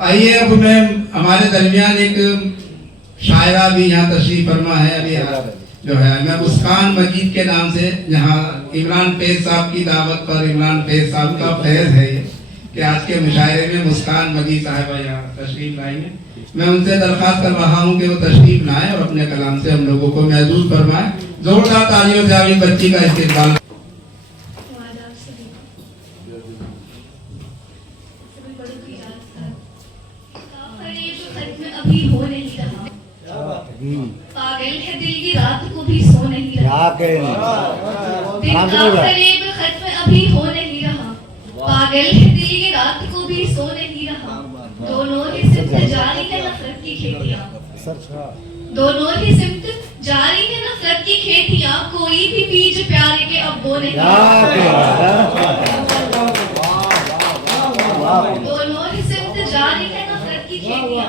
आइए अब मैं हमारे दरमियान एक शायरा भी यहाँ तशरीफ फरमा है। अभी जो है मैं मुस्कान मजीद के नाम से, यहाँ इमरान फैज साहब की दावत पर इमरान फैज साहब का फैज है ये कि आज के मुशायरे में मुस्कान मजीद साहिबा यहाँ तशरीफ लाएंगे। मैं उनसे दरख्वास्त कर रहा हूँ कि वो तशरीफ लाएं और अपने कलाम से हम लोगों को महसूस फरमाएं। जोरदार तालियों से आप बच्ची का इस्तेमाल। अभी हो नहीं रहा, पागल है दिल की रात को भी सो नहीं रहा। दिल का फरेब खत्म अभी हो नहीं रहा, पागल है दिल की रात को भी सो नहीं रहा। दोनों ही सिमत जारी है नफरत की खेतियां, दोनों ही सिमत जारी है नफरत की खेतियां। कोई भी बीज प्यार के अब बो नहीं रहा, दोनों ही सिमत जारी है नफरत की खेतियां।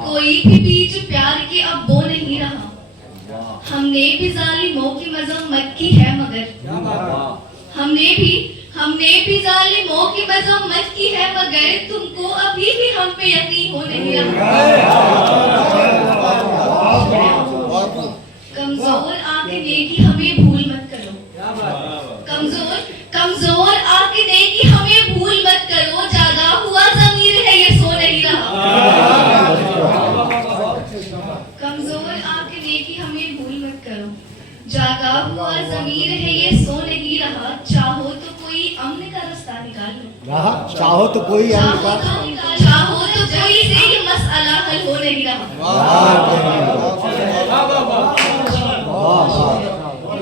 कोई भी बीज प्यार के अब बो नहीं रहा। हमने भी जालिमों की मजम्मत की है मगर, हमने भी जालिमों की मजम्मत की है मगर तुमको अभी भी हम पे यकीन हो नहीं रहा। कमजोर आके नेकी हमें भूल मत करो, कमजोर आके नेकी हमें भूल मत करो। जागा हुआ ज़मीर है ये सो नहीं रहा, कमजोर आके नेकी हमें भूल मत करो। जागा हुआ ज़मीर है ये सो नहीं रहा। चाहो तो कोई अमन का रास्ता निकाल लो, चाहो तो कोई चाहो तो कोई से ये मसला हल हो नहीं रहा।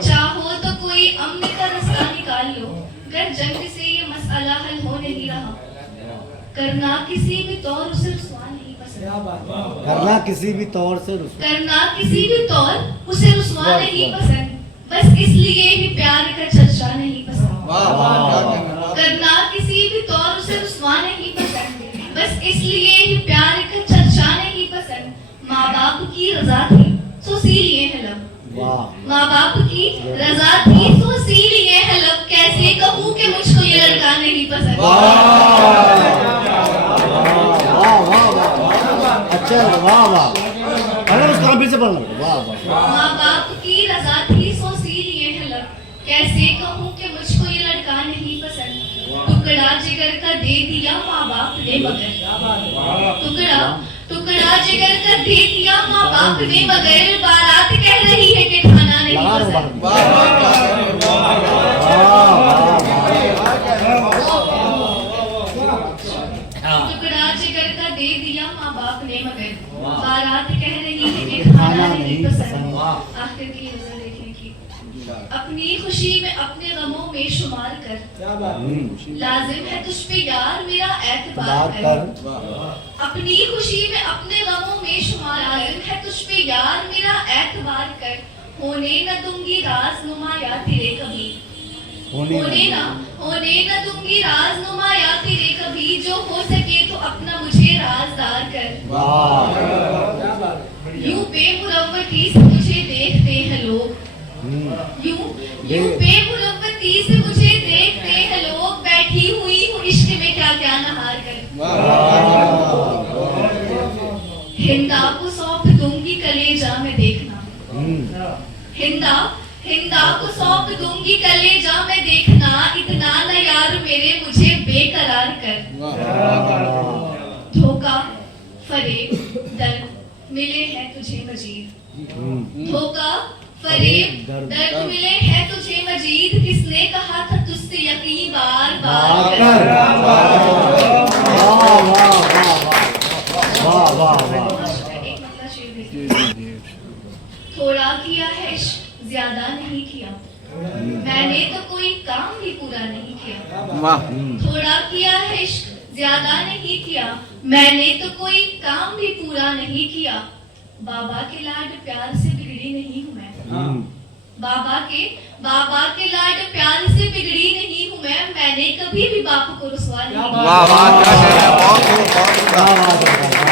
चाहो तो कोई अमन का रास्ता निकाल लो, अगर जंग से ये मसला हल हो नहीं रहा। करना किसी भी तौर उसे रुसवा नहीं पसंद, करना किसी भी तौर से करना किसी भी तौर उसे रुसवा नहीं पसंद। बस इसलिए ही प्यार का चर्चा नहीं पसंद, करना किसी भी तौर उसे रुसवा नहीं पसंद। बस इसलिए ही प्यार का चर्चा नहीं पसंद। माँ बाप की रजा थी तो सी लिए है लब, माँ बाप की रजा थी तो सी लिए है लब। कैसे कहूँ कि मुझको ये लड़का नहीं पसंद। अच्छा, वाह वाह, अरे उसका फिर से पढ़ना। वाह वाह, माँ बाप की रजा थी सो सी लिए है लब। कैसे कहूँ कि मुझको ये लड़का नहीं पसंद। टुकड़ा जिगर का दे दिया माँ बाप ने मगर, टुकड़ा जिगर का दे दिया माँ बाप ने मगर। बारात कह रही है कि खाना नहीं पसंद। टुकड़ा जिगर का दे दिया माँ बाप ने मगर, बारात कह रही है कि खाना नहीं पसंद। आखिर की नजर देखने की, अपनी खुशी में अपने गमों में शुमार कर। लाजिम है तुझ पे यार मेरा एतबार कर। अपनी खुशी में अपने गमों में शुमार, लाजिम है तुझ पे यार मेरा एतबार कर। होने न दूंगी राज नुमाया तेरे कभी, होने न दूंगी राज नुमाया तेरे कभी। जो हो सके तो अपना मुझे राजदार कर। यूं बेमुरव्वती से मुझे देखते हैं लोग, यूं बेमुरव्वती से मुझे देखते हैं लोग। बैठी हुई हूँ इश्क में क्या क्या नहार कर। हिंदा को सौंप दूंगी कलेजा में देखना, हिंदा को सौंप दूंगी कलेजा में देखना। इतना न यार मेरे मुझे बेकरार कर। धोखा फरेब दर्द मिले हैं तुझे मजीद, धोखा फरेब दर्द मिले हैं तुझे मजीद। किसने कहा था तुझसे यकीन बार बार कर। थोड़ा किया है इश्क ज्यादा नहीं किया, मैंने तो कोई काम भी पूरा नहीं किया। थोड़ा किया है इश्क ज्यादा नहीं किया, मैंने तो कोई काम भी पूरा नहीं किया। बाबा के लाड प्यार से बिगड़ी नहीं हूँ मैं, बाबा के लाड प्यार से बिगड़ी नहीं हूँ मैं। मैंने कभी भी बाप को रुसवा नहीं किया।